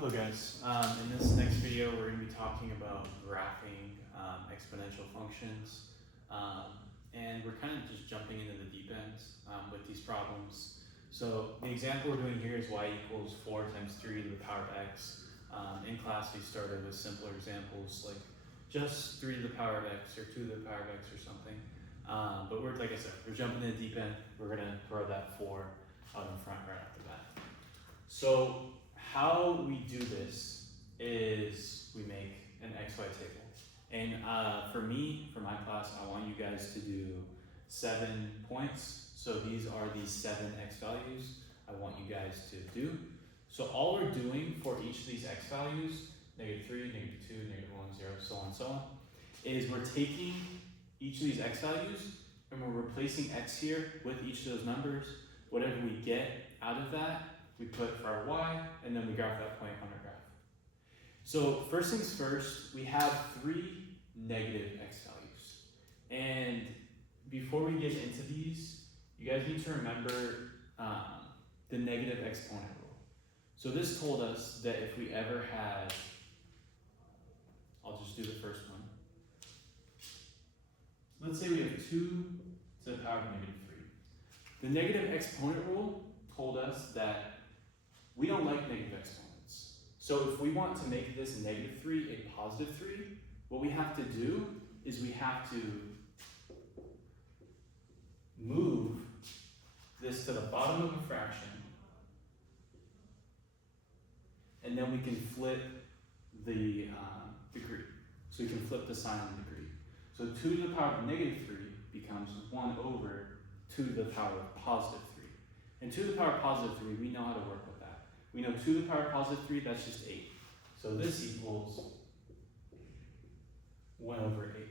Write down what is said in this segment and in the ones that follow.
Hello guys, in this next video we're going to be talking about graphing exponential functions, and we're kind of just jumping into the deep end with these problems. So the example we're doing here is y equals 4 times 3 to the power of x. In class we started with simpler examples like just 3 to the power of x or 2 to the power of x or something, but we're, like I said, we're jumping in the deep end. We're going to throw that 4 out in front right off the bat. So how we do this is we make an XY table. And for me, for my class, I want you guys to do 7 points. So these are the 7 x values I want you guys to do. So all we're doing for each of these x values, -3, -2, -1, 0, so on and so on, is we're taking each of these x values and we're replacing x here with each of those numbers. Whatever we get out of that, we put for our y, and then we graph that point on our graph. So first things first, we have 3 negative x values. And before we get into these, you guys need to remember the negative exponent rule. So this told us that if we ever had, I'll just do the first one. Let's say we have 2 to the power of -3. The negative exponent rule told us that we don't like negative exponents. So if we want to make this -3 a +3, what we have to do is we have to move this to the bottom of a fraction, and then we can flip the degree. So we can flip the sign of the degree. So 2 to the power of -3 becomes 1 over 2 to the power of +3. And 2 to the power of +3, we know how to work with that. We know 2 to the power of +3, that's just 8. So this equals 1 over 8.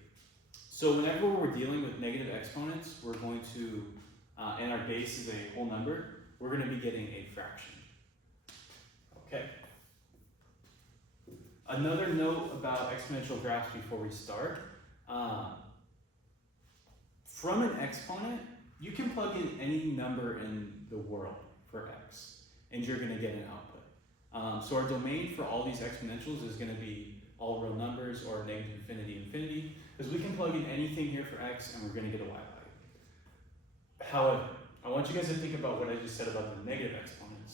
So whenever we're dealing with negative exponents, we're going to, and our base is a whole number, we're going to be getting a fraction. Okay. Another note about exponential graphs before we start. From an exponent, you can plug in any number in the world for x, and you're going to get an output. So our domain for all these exponentials is going to be all real numbers or -infinity, infinity, because we can plug in anything here for x, and we're going to get a y value. However, I want you guys to think about what I just said about the negative exponents.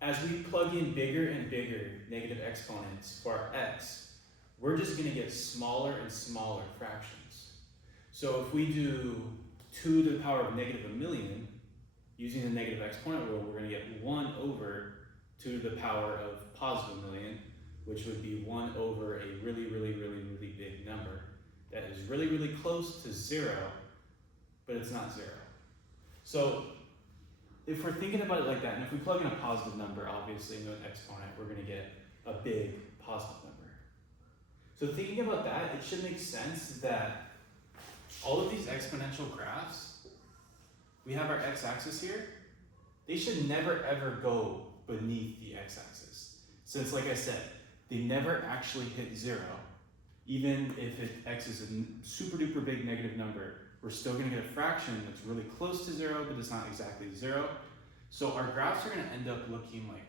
As we plug in bigger and bigger negative exponents for our x, we're just going to get smaller and smaller fractions. So if we do 2 to the power of -1,000,000, using the negative exponent rule, we're going to get 1 over 2 to the power of +1,000,000, which would be 1 over a really, really, really, really big number that is really, really close to 0, but it's not 0. So if we're thinking about it like that, and if we plug in a positive number, obviously, into an exponent, we're going to get a big positive number. So thinking about that, it should make sense that all of these exponential graphs, we have our x-axis here, they should never ever go beneath the x-axis. Since, like I said, they never actually hit 0. Even if x is a super duper big negative number, we're still going to get a fraction that's really close to 0, but it's not exactly 0. So our graphs are going to end up looking like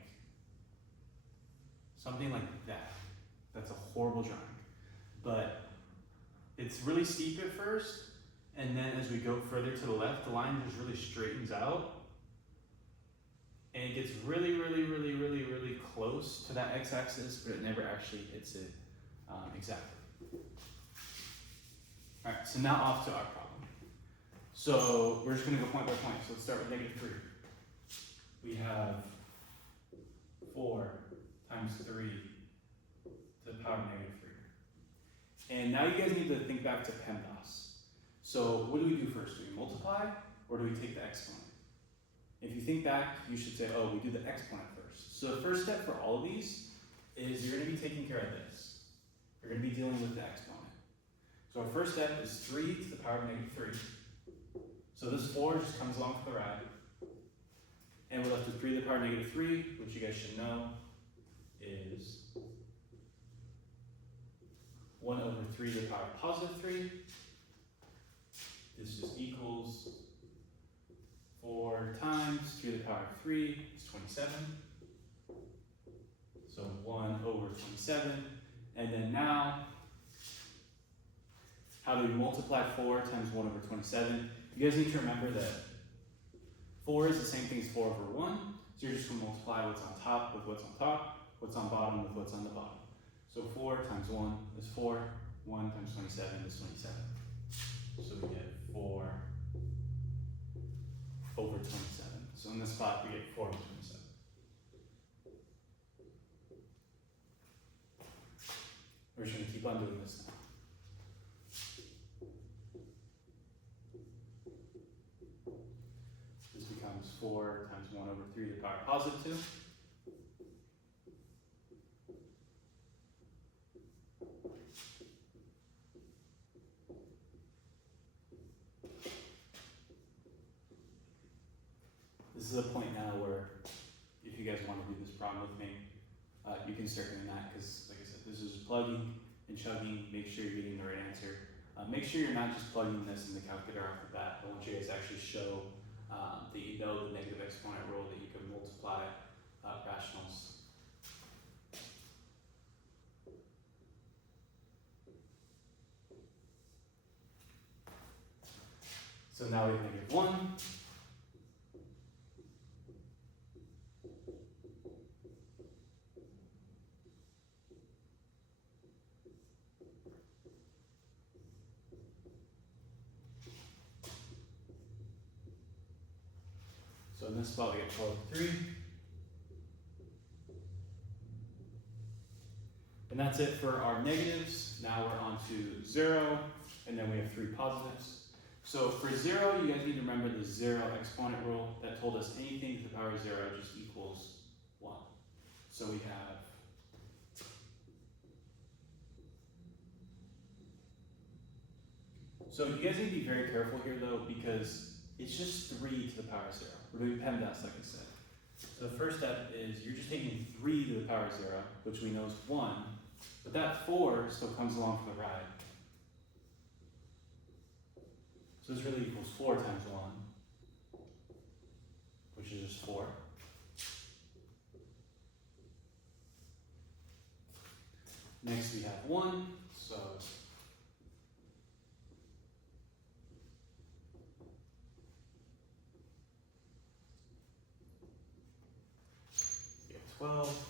something like that. That's a horrible drawing. But it's really steep at first, and then as we go further to the left, the line just really straightens out, and it gets really, really, really, really, really close to that x-axis, but it never actually hits it exactly. All right, so now off to our problem. So we're just going to go point by point. So let's start with -3. We have 4 times 3 to the power of -3. And now you guys need to think back to PEMDAS. So what do we do first? Do we multiply, or do we take the exponent? If you think back, you should say, oh, we do the exponent first. So the first step for all of these is you're going to be taking care of this. You're going to be dealing with the exponent. So our first step is 3 to the power of -3. So this 4 just comes along for the ride. And we're left with 3 to the power of -3, which you guys should know is 1 over 3 to the power of +3. This just equals 4 times 3 to the power of 3 is 27. So 1 over 27. And then now, how do we multiply 4 times 1 over 27? You guys need to remember that 4 is the same thing as 4 over 1. So you're just going to multiply what's on top with what's on top, what's on bottom with what's on the bottom. So 4 times 1 is 4. 1 times 27 is 27. So we get 4 over 27. So in this spot, we get 4 over 27. We're just going to keep on doing this now. This becomes 4 times 1 over 3 to the power positive 2. This is a point now where, if you guys want to do this problem with me, you can start doing that because, like I said, this is plugging and chugging. Make sure you're getting the right answer. Make sure you're not just plugging this in the calculator off the bat. I want you guys to actually show that you know the negative exponent rule, that you can multiply rationals. So now we have negative 1. So in this spot we get 12 over 3. And that's it for our negatives. Now we're on to 0, and then we have 3 positives. So for 0, you guys need to remember the 0 exponent rule that told us anything to the power of 0 just equals 1. So we have you guys need to be very careful here though, because it's just 3 to the power of 0. We're doing PEMDAS, like I said. So the first step is you're just taking 3 to the power of 0, which we know is 1, but that 4 still comes along for the ride. So this really equals 4 times 1, which is just 4. Next we have 1, so we have 12.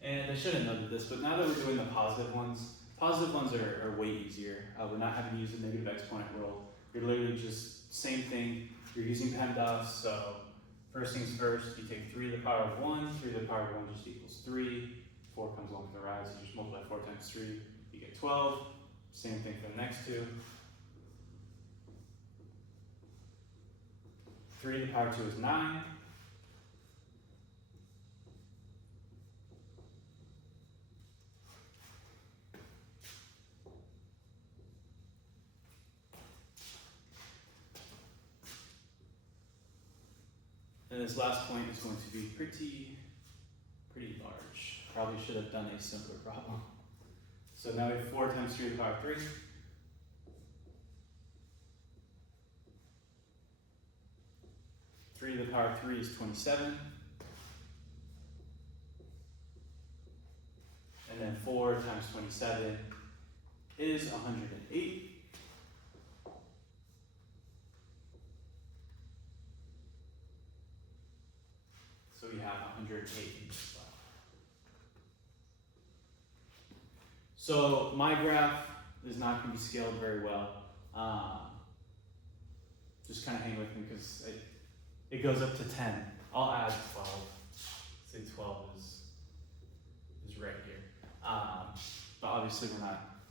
And I should have noted this, but now that we're doing the positive ones are way easier. We're not having to use the negative exponent rule. You're literally just same thing. You're using PEMDAS, so first things first, you take 3 to the power of 1. 3 to the power of 1 just equals 3. 4 comes along with the rise, so you just multiply 4 times 3, you get 12. Same thing for the next two. 3 to the power 2 is 9. And this last point is going to be pretty large. Probably should have done a simpler problem. So now we have 4 times 3 to the power 3. 3 to the power 3 is 27. And then 4 times 27 is 108. So we have 108 in this spot. So my graph is not going to be scaled very well. Just kind of hang with me because it goes up to 10. I'll add 12. Say 12 is right here. But obviously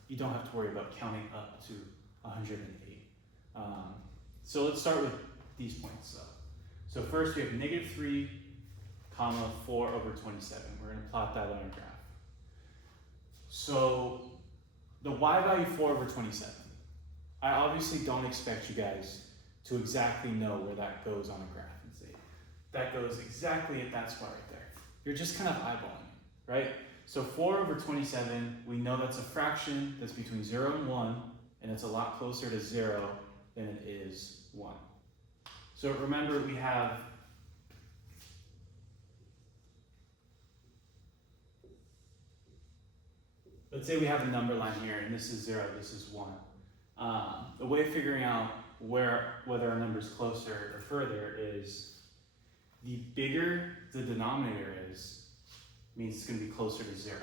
you don't have to worry about counting up to 108. So let's start with these points. So first we have negative 3, comma 4 over 27. We're going to plot that on our graph. So the y value 4 over 27. I obviously don't expect you guys to exactly know where that goes on a graph and say, that goes exactly at that spot right there. You're just kind of eyeballing it, right? So 4 over 27, we know that's a fraction that's between 0 and 1, and it's a lot closer to 0 than it is 1. So remember, we have let's say we have a number line here, and this is 0, this is 1. The way of figuring out whether our number is closer or further is the bigger the denominator is, means it's going to be closer to 0.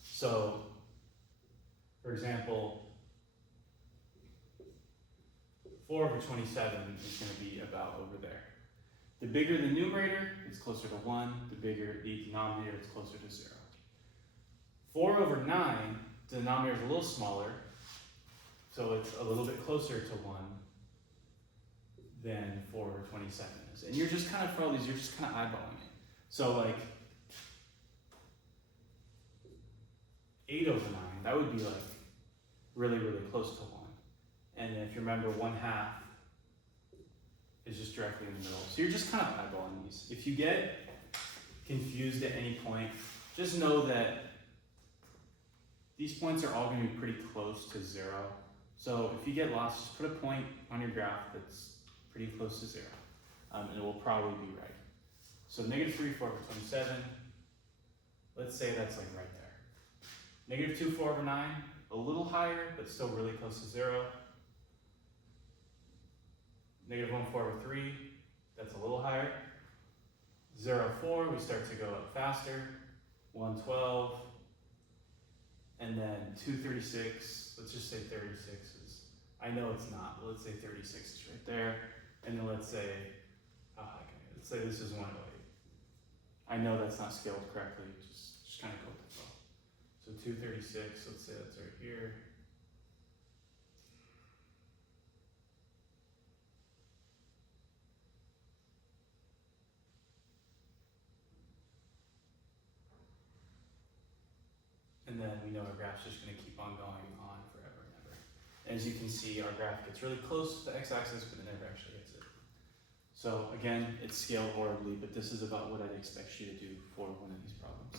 So, for example, 4/27 is going to be about over there. The bigger the numerator, it's closer to 1. The bigger the denominator, it's closer to 0. 4/9, the denominator is a little smaller, so it's a little bit closer to 1 than 4/27 is. And you're just kind of, for all these, you're just kind of eyeballing it. So like 8/9, that would be like really, really close to 1. And if you remember, 1/2 is just directly in the middle. So you're just kind of eyeballing these. If you get confused at any point, just know that these points are all going to be pretty close to 0. So if you get lost, just put a point on your graph that's pretty close to 0, and it will probably be right. So -3 4/27, let's say that's like right there. -2 4/9, a little higher, but still really close to 0. -1 4/3, that's a little higher. 0/4, we start to go up faster. 1/12, and then 2/36, let's just say 36 is, I know it's not, but let's say 36 is right there. And then let's say, let's say this is 108. I know that's not scaled correctly, just kind of go with the flow. So 236, let's say that's right here. And then we know our graph's just going to keep on going on forever and ever. As you can see, our graph gets really close to the x-axis, but it never actually hits it. So again, it's scaled horribly, but this is about what I'd expect you to do for one of these problems.